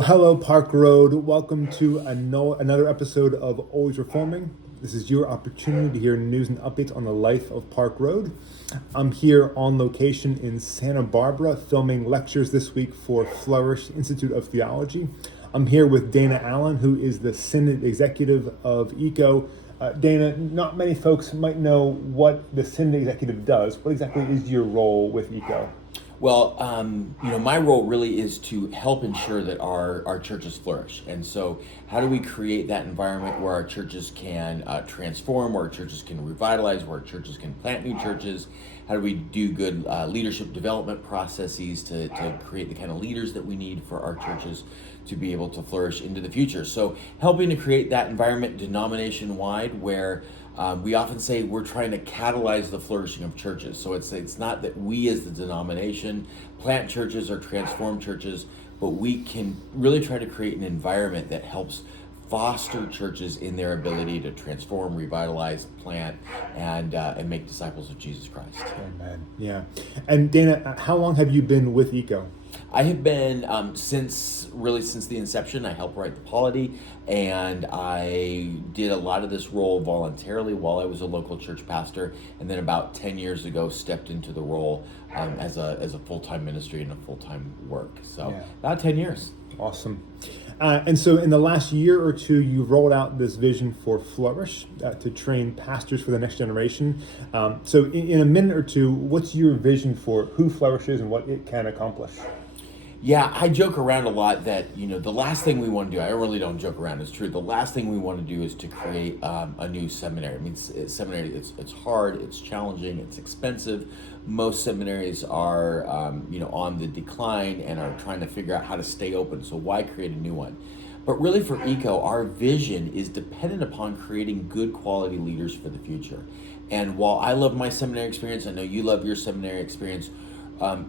Well, hello, Park Road. Welcome to another episode of Always Reforming. This is your opportunity to hear news and updates on the life of Park Road. I'm here on location in Santa Barbara filming lectures this week for Flourish Institute of Theology. I'm here with Dana Allin, who is the Synod Executive of ECO. Dana, not many folks might know what the Synod Executive does. What exactly is your role with ECO? Well, my role really is to help ensure that our churches flourish. And so how do we create that environment where our churches can transform, where our churches can revitalize, where our churches can plant new churches? How do we do good leadership development processes to create the kind of leaders that we need for our churches to be able to flourish into the future? So helping to create that environment denomination-wide where we often say we're trying to catalyze the flourishing of churches. So it's not that we as the denomination plant churches or transform churches, but we can really try to create an environment that helps foster churches in their ability to transform, revitalize, plant, and make disciples of Jesus Christ. Amen. Yeah. And Dana, how long have you been with ECO? I have been since the inception. I helped write the polity, and I did a lot of this role voluntarily while I was a local church pastor, and then about 10 years ago stepped into the role as a full-time ministry and a full-time work. So about 10 years. Awesome. And so in the last year or two, you rolled out this vision for Flourish to train pastors for the next generation. So in a minute or two, what's your vision for who flourishes and what it can accomplish? Yeah, I joke around a lot that, the last thing we want to do, I really don't joke around, it's true. The last thing we want to do is to create a new seminary. I mean, seminary, it's hard, it's challenging, it's expensive. Most seminaries are, on the decline and are trying to figure out how to stay open. So why create a new one? But really for ECO, our vision is dependent upon creating good quality leaders for the future. And while I love my seminary experience, I know you love your seminary experience,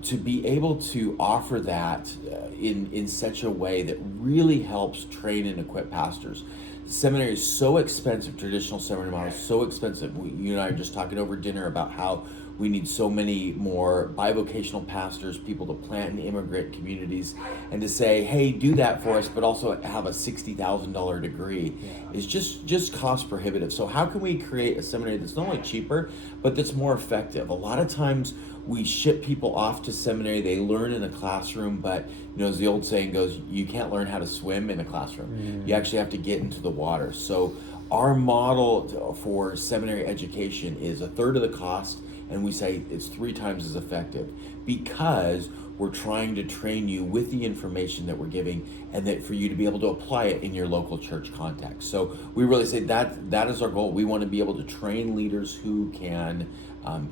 to be able to offer that in such a way that really helps train and equip pastors. Seminary is so expensive, traditional seminary model is so expensive. You and I are just talking over dinner about how we need so many more bivocational pastors, people to plant in immigrant communities, and to say, hey, do that for us, but also have a $60,000 degree is just cost prohibitive. So how can we create a seminary that's not only cheaper, but that's more effective? A lot of times we ship people off to seminary, they learn in a classroom, but as the old saying goes, you can't learn how to swim in a classroom. You actually have to get into the water. So our model for seminary education is a third of the cost, and we say it's 3 times as effective because we're trying to train you with the information that we're giving and that for you to be able to apply it in your local church context. So we really say that is our goal. We want to be able to train leaders who can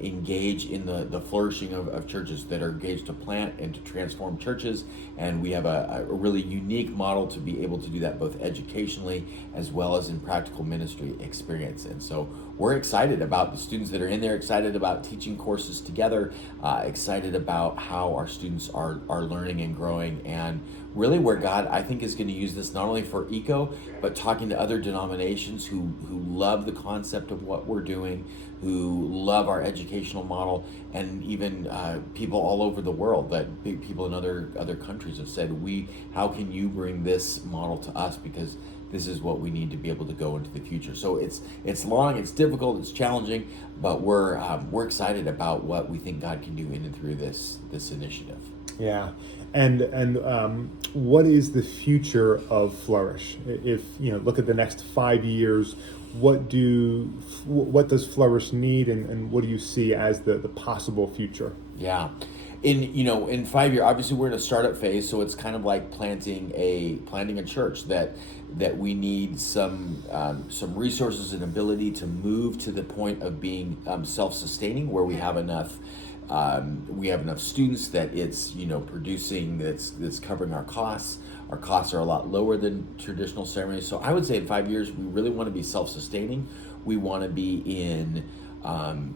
engage in the flourishing of churches, that are engaged to plant and to transform churches. And we have a really unique model to be able to do that both educationally as well as in practical ministry experience. And so we're excited about the students that are in there, excited about teaching courses together, excited about how our students are learning and growing, and really where God, I think, is going to use this not only for ECO, but talking to other denominations who love the concept of what we're doing, who love our educational model, and even people all over the world, that people in other countries have said, how can you bring this model to us, because this is what we need to be able to go into the future. So it's long, it's difficult, it's challenging, but we're excited about what we think God can do in and through this initiative. Yeah, and what is the future of Flourish? If look at the next 5 years, what does Flourish need, and what do you see as the possible future? Yeah. In 5 years, obviously we're in a startup phase, so it's kind of like planting a church that we need some resources and ability to move to the point of being self-sustaining, where we have enough students that it's producing, that's covering our costs. Our costs are a lot lower than traditional seminaries. So I would say in 5 years we really want to be self-sustaining. We want to be in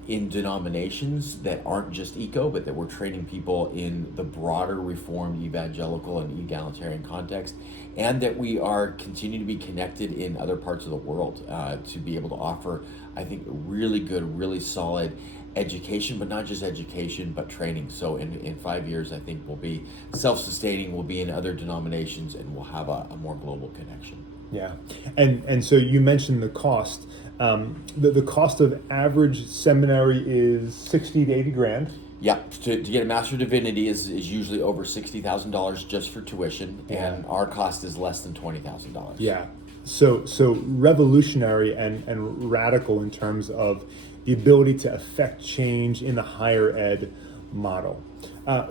denominations that aren't just ECO, but that we're training people in the broader Reformed, evangelical, and egalitarian context, and that we are continue to be connected in other parts of the world to be able to offer, I think, really good, really solid, education, but not just education, but training. So in 5 years, I think we'll be self-sustaining, we'll be in other denominations, and we'll have a more global connection. Yeah, and so you mentioned the cost. The cost of average seminary is 60 to 80 grand. Yeah, to get a Master of Divinity is usually over $60,000 just for tuition, and our cost is less than $20,000. Yeah, so revolutionary and radical in terms of the ability to affect change in the higher ed model.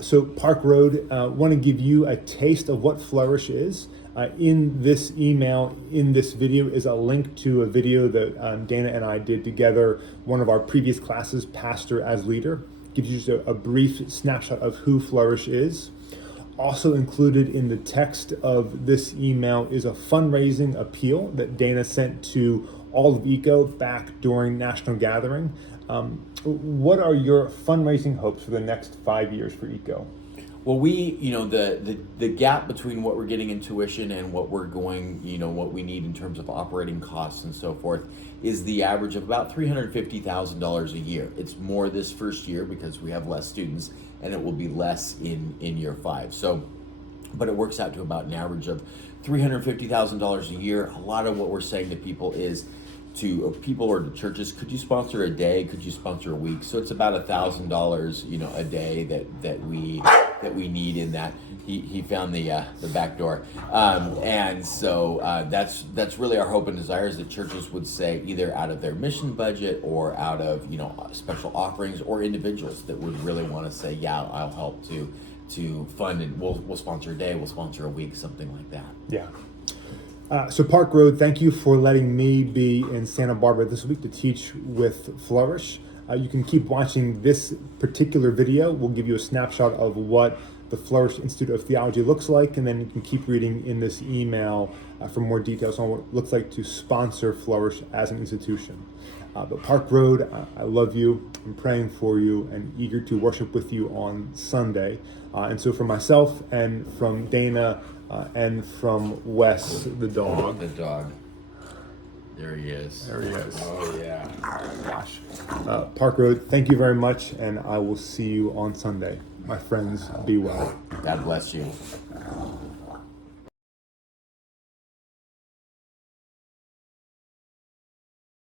So Park Road, want to give you a taste of what Flourish is. In this email, in this video, is a link to a video that Dana and I did together, one of our previous classes, Pastor as Leader. Gives you just a brief snapshot of who Flourish is. Also included in the text of this email is a fundraising appeal that Dana sent to all of ECO back during National Gathering. What are your fundraising hopes for the next 5 years for ECO? Well, the gap between what we're getting in tuition and what we're going, what we need in terms of operating costs and so forth is the average of about $350,000 a year. It's more this first year because we have less students, and it will be less in year 5. So, but it works out to about an average of $350,000 a year. A lot of what we're saying to people is, to people or to churches, could you sponsor a day? Could you sponsor a week? So it's about $1,000, a day that we need in that. He found the back door, and so that's really our hope and desire is that churches would say either out of their mission budget or out of special offerings, or individuals that would really want to say, yeah, I'll help to fund, and we'll sponsor a day, we'll sponsor a week, something like that. Yeah. So Park Road, thank you for letting me be in Santa Barbara this week to teach with Flourish. You can keep watching this particular video. We'll give you a snapshot of what the Flourish Institute of Theology looks like, and then you can keep reading in this email for more details on what it looks like to sponsor Flourish as an institution. But Park Road, I love you. I'm praying for you and eager to worship with you on Sunday. And so from myself and from Dana, and from Wes, the dog. The dog. There he is. There he is. Oh, yeah. Gosh. Park Road, thank you very much, and I will see you on Sunday. My friends, be well. God bless you.